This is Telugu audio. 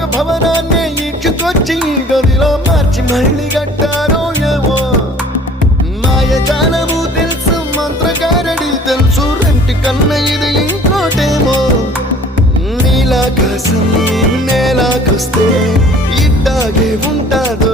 ఒక భవనాన్ని ఈడ్చుకొచ్చి గదిలో మార్చి మళ్ళీ కట్టారో ఏమో మాయజాలము తెలుసు మంత్రగారడి తెలుసు రెంటి కన్న ఇది ఇంకోటేమో నీలాకాశం నేలాకొస్తే ఇట్టాగే ఉంటాదో